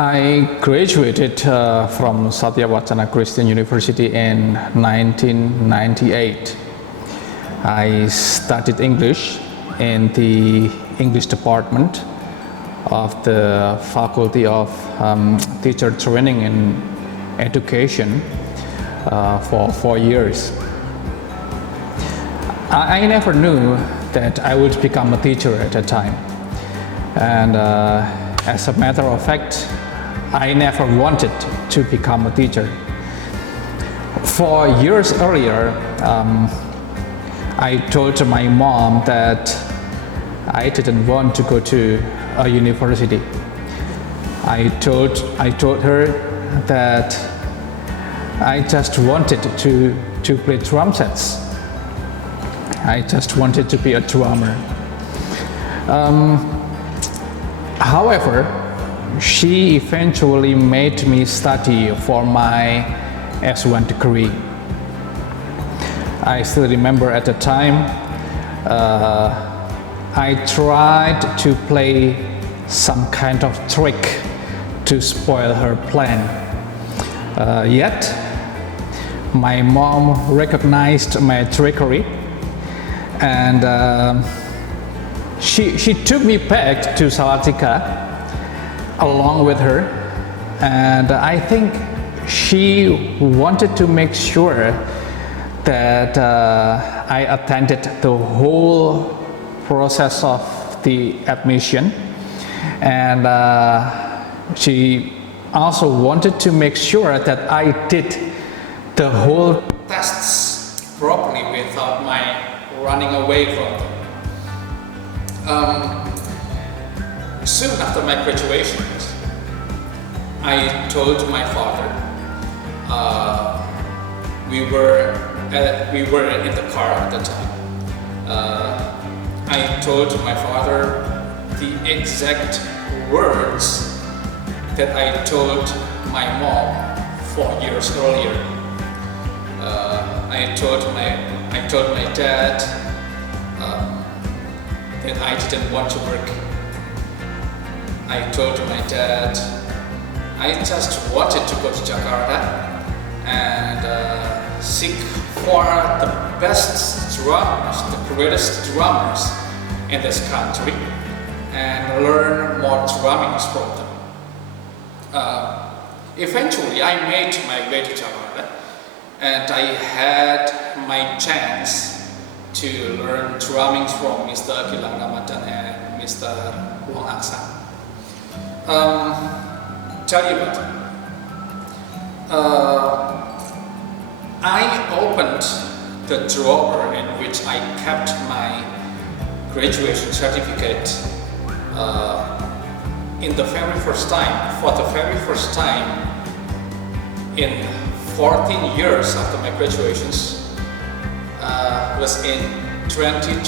I graduated from Satya Wacana Christian University in 1998. I studied English in the English department of the Faculty of Teacher Training and Education for 4 years. I never knew that I would become a teacher at that time, and as a matter of fact, I never wanted to become a teacher. 4 years earlier, I told my mom that I didn't want to go to a university. I told her that I just wanted to play drum sets. I just wanted to be a drummer. However, she eventually made me study for my S1 degree. I still remember at the time, I tried to play some kind of trick to spoil her plan. Yet, my mom recognized my trickery, and she took me back to Salatiga along with her, and I think she wanted to make sure that I attended the whole process of the admission, and she also wanted to make sure that I did the whole tests properly without my running away from them. Soon after my graduation, I told my father, we were in the car at the time. I told my father the exact words that I told my mom 4 years earlier. I told my dad that I didn't want to work. I told my dad I just wanted to go to Jakarta and seek for the best drummers, the greatest drummers in this country, and learn more drumming from them. Eventually, I made my way to Jakarta, and I had my chance to learn drumming from Mr. Gilang Ramadan and Mr. Wong Aksan. Tell you what, I opened the drawer in which I kept my graduation certificate in the very first time, for the very first time in 14 years after my graduations, was in 2012.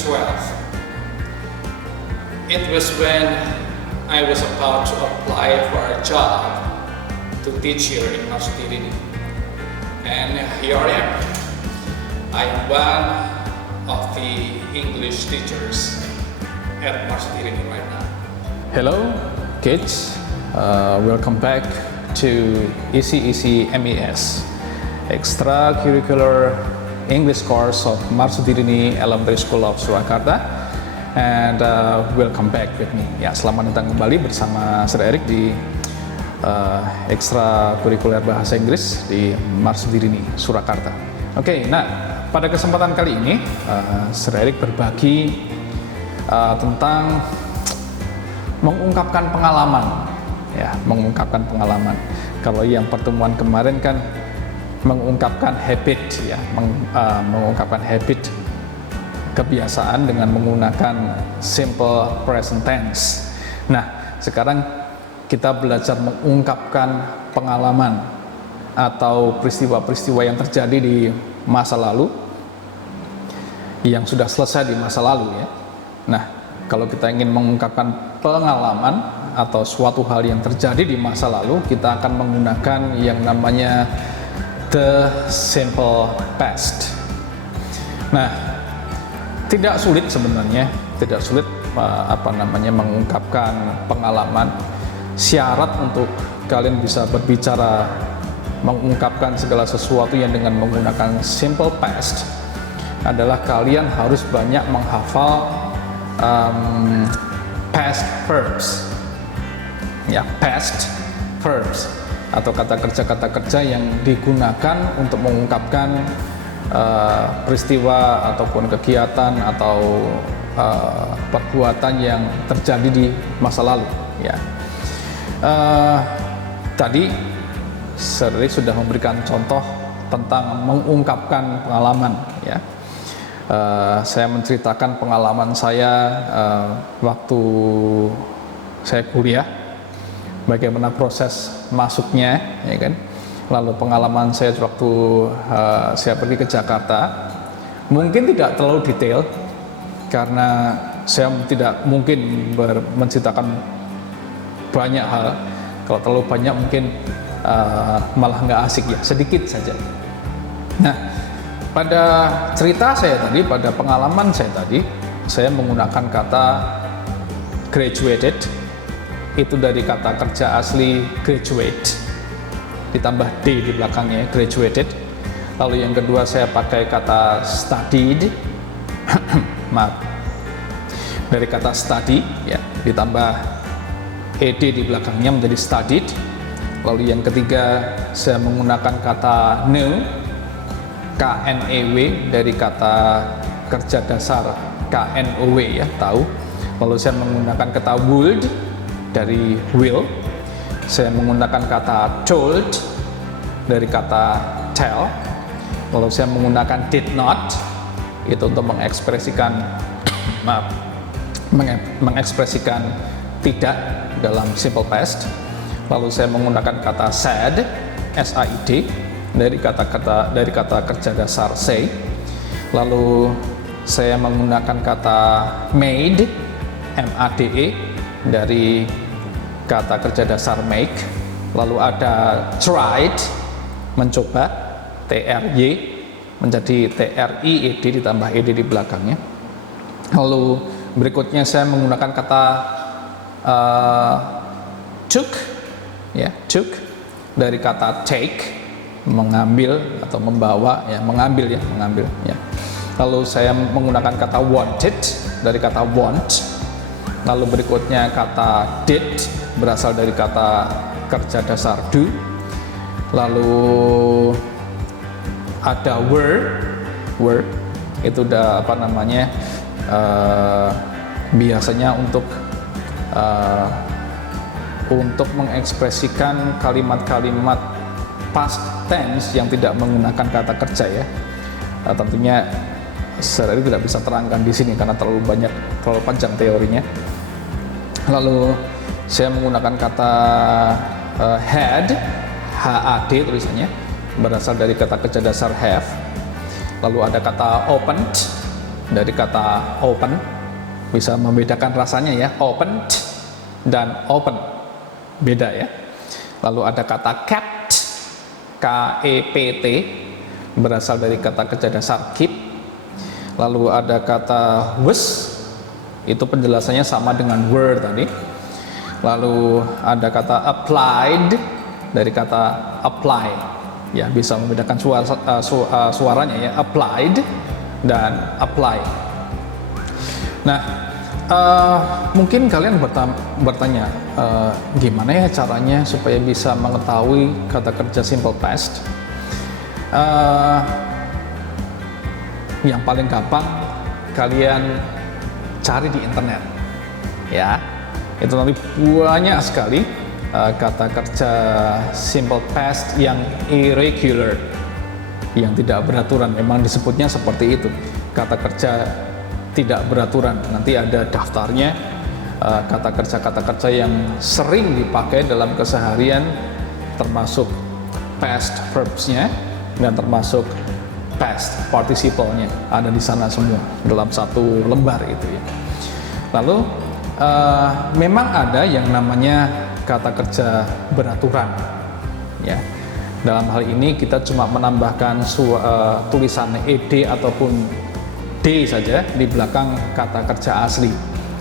It was when I was about to apply for a job to teach here in Marsudini, and here I am. I am one of the English teachers at Marsudini right now. Hello kids, welcome back to EC MES, extracurricular English course of Marsudini Elementary School of Surakarta. And welcome back with me. Ya, selamat datang kembali bersama Sir Eric di ekstrakurikuler bahasa Inggris di Marsudini, Surakarta. Oke, nah pada kesempatan kali ini Sir Eric berbagi tentang mengungkapkan pengalaman. Ya, mengungkapkan pengalaman. Kalau yang pertemuan kemarin kan mengungkapkan habit, ya, mengungkapkan habit, kebiasaan dengan menggunakan simple present tense. Nah, sekarang kita belajar mengungkapkan pengalaman atau peristiwa-peristiwa yang terjadi di masa lalu, yang sudah selesai di masa lalu, ya. Nah, kalau kita ingin mengungkapkan pengalaman atau suatu hal yang terjadi di masa lalu, kita akan menggunakan yang namanya the simple past. Nah, tidak sulit sebenarnya, tidak sulit mengungkapkan pengalaman. Syarat untuk kalian bisa berbicara mengungkapkan segala sesuatu yang dengan menggunakan simple past adalah kalian harus banyak menghafal past verbs, ya, past verbs atau kata kerja yang digunakan untuk mengungkapkan peristiwa ataupun kegiatan atau perbuatan yang terjadi di masa lalu, ya. Tadi Sri sudah memberikan contoh tentang mengungkapkan pengalaman, ya. Saya menceritakan pengalaman saya waktu saya kuliah, bagaimana proses masuknya, ya kan. Lalu pengalaman saya waktu saya pergi ke Jakarta, mungkin tidak terlalu detail karena saya tidak mungkin menceritakan banyak hal. Kalau terlalu banyak mungkin malah nggak asik, ya, sedikit saja. Nah, pada cerita saya tadi, pada pengalaman saya tadi, saya menggunakan kata graduated, itu dari kata kerja asli graduate, ditambah D di belakangnya, graduated. Lalu yang kedua saya pakai kata studied, maaf, dari kata study, ya, ditambah ed di belakangnya menjadi studied. Lalu yang ketiga saya menggunakan kata know, KNEW, dari kata kerja dasar KNOW, ya, tahu. Lalu saya menggunakan kata would dari will. Saya menggunakan kata told dari kata tell. Lalu saya menggunakan did not, itu untuk mengekspresikan mengekspresikan tidak dalam simple past. Lalu saya menggunakan kata said, SAID, dari kata kerja dasar say. Lalu saya menggunakan kata made, MADE, dari kata kerja dasar make. Lalu ada tried, mencoba, TRY, menjadi TRIED ditambah ED di belakangnya. Lalu berikutnya saya menggunakan kata took, ya, took, dari kata take, mengambil atau membawa, ya, mengambil, ya, mengambil, ya. Lalu saya menggunakan kata wanted dari kata want. Lalu berikutnya kata did, berasal dari kata kerja dasar do. Lalu ada were, itu udah apa namanya, biasanya untuk mengekspresikan kalimat-kalimat past tense yang tidak menggunakan kata kerja, ya. Tentunya secara ini tidak bisa terangkan di sini karena terlalu panjang teorinya. Lalu saya menggunakan kata had, HAD tulisannya, berasal dari kata kerja dasar have. Lalu ada kata opened dari kata open, bisa membedakan rasanya, ya, opened dan open, beda, ya. Lalu ada kata kept, KEPT, berasal dari kata kerja dasar keep. Lalu ada kata was, itu penjelasannya sama dengan were tadi. Lalu ada kata applied dari kata apply, ya, bisa membedakan suaranya, ya, applied dan apply. Nah, mungkin kalian bertanya, gimana ya caranya supaya bisa mengetahui kata kerja simple past? Yang paling gampang kalian cari di internet, ya. Itu nanti banyak sekali kata kerja simple past yang irregular, yang tidak beraturan. Memang disebutnya seperti itu, kata kerja tidak beraturan. Nanti ada daftarnya, kata kerja yang sering dipakai dalam keseharian, termasuk past verbs-nya dan termasuk past participle-nya, ada di sana semua dalam satu lembar itu, ya. Lalu memang ada yang namanya kata kerja beraturan, ya. Dalam hal ini kita cuma menambahkan tulisan ed ataupun d saja di belakang kata kerja asli.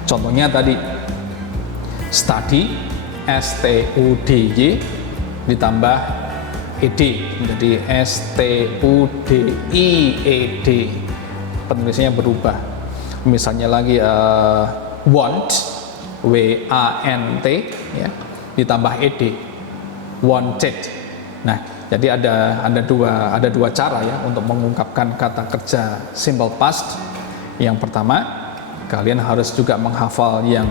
Contohnya tadi study, STUDY, ditambah ed menjadi studied. Penulisannya berubah. Misalnya lagi want, want, ya, ditambah ed, wanted. Nah, jadi ada dua cara ya untuk mengungkapkan kata kerja simple past. Yang pertama, kalian harus juga menghafal yang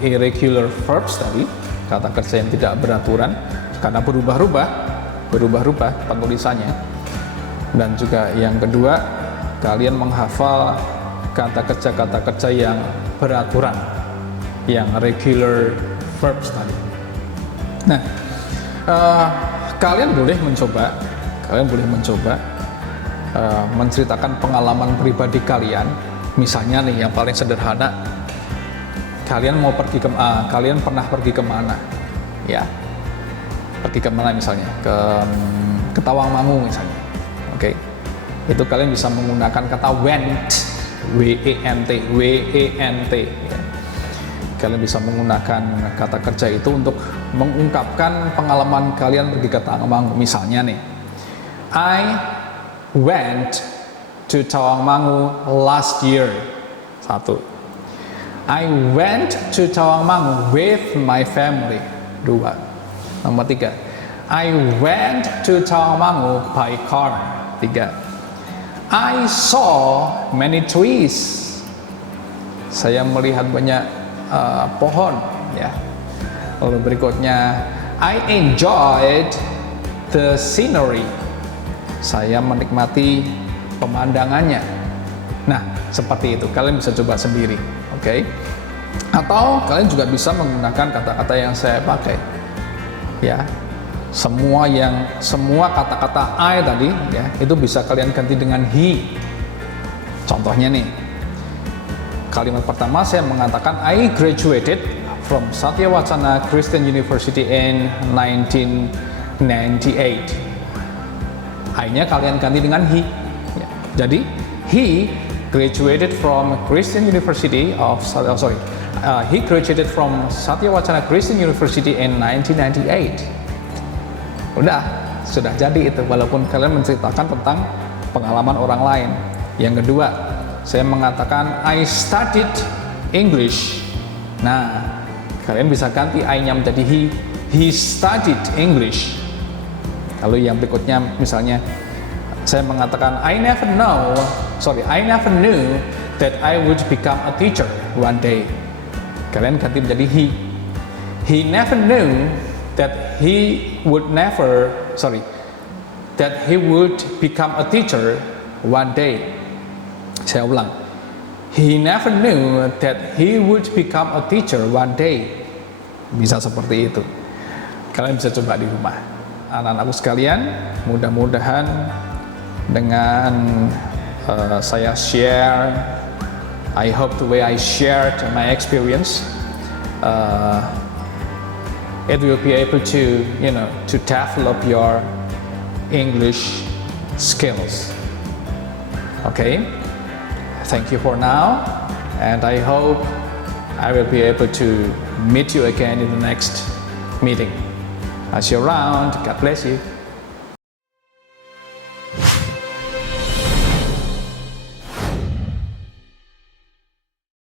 irregular verbs tadi, kata kerja yang tidak beraturan, karena berubah-ubah penulisannya. Dan juga yang kedua, kalian menghafal kata kerja yang beraturan, yang regular verbs tadi. Nah, kalian boleh mencoba menceritakan pengalaman pribadi kalian. Misalnya nih, yang paling sederhana, kalian pernah pergi kemana, ya? Pergi kemana misalnya? Ke Tawangmangu misalnya. Oke. Itu kalian bisa menggunakan kata went, W-E-N-T, ya. Kalian bisa menggunakan kata kerja itu untuk mengungkapkan pengalaman kalian pergi ke Tawangmangu. Misalnya nih, I went to Tawangmangu last year. 1. I went to Tawangmangu with my family. 2. Nomor 3. I went to Tawangmangu by car. 3. I saw many trees. Saya melihat banyak pohon, ya. Lalu berikutnya, I enjoyed the scenery. Saya menikmati pemandangannya. Nah, seperti itu. Kalian bisa coba sendiri, oke? Atau kalian juga bisa menggunakan kata-kata yang saya pakai, ya. Semua kata-kata I tadi, ya, itu bisa kalian ganti dengan he. Contohnya nih, kalimat pertama saya mengatakan I graduated from Satya Wacana Christian University in 1998. I-nya kalian ganti dengan he. Ya. Jadi he graduated from Christian University he graduated from Satya Wacana Christian University in 1998. Sudah jadi itu, walaupun kalian menceritakan tentang pengalaman orang lain. Yang kedua, saya mengatakan I studied English. Nah, kalian bisa ganti I-nya menjadi he. He studied English. Lalu yang berikutnya, misalnya saya mengatakan I never knew that I would become a teacher one day. Kalian ganti menjadi he. He never knew that he would become a teacher one day. Saya ulang. He never knew that he would become a teacher one day. Bisa seperti itu. Kalian bisa coba di rumah. Anak-anakku sekalian, mudah-mudahan dengan saya share, I hope the way I shared my experience, it will be able to develop your English skills. Okay? Thank you for now, and I hope I will be able to meet you again in the next meeting. As you're around, God bless you.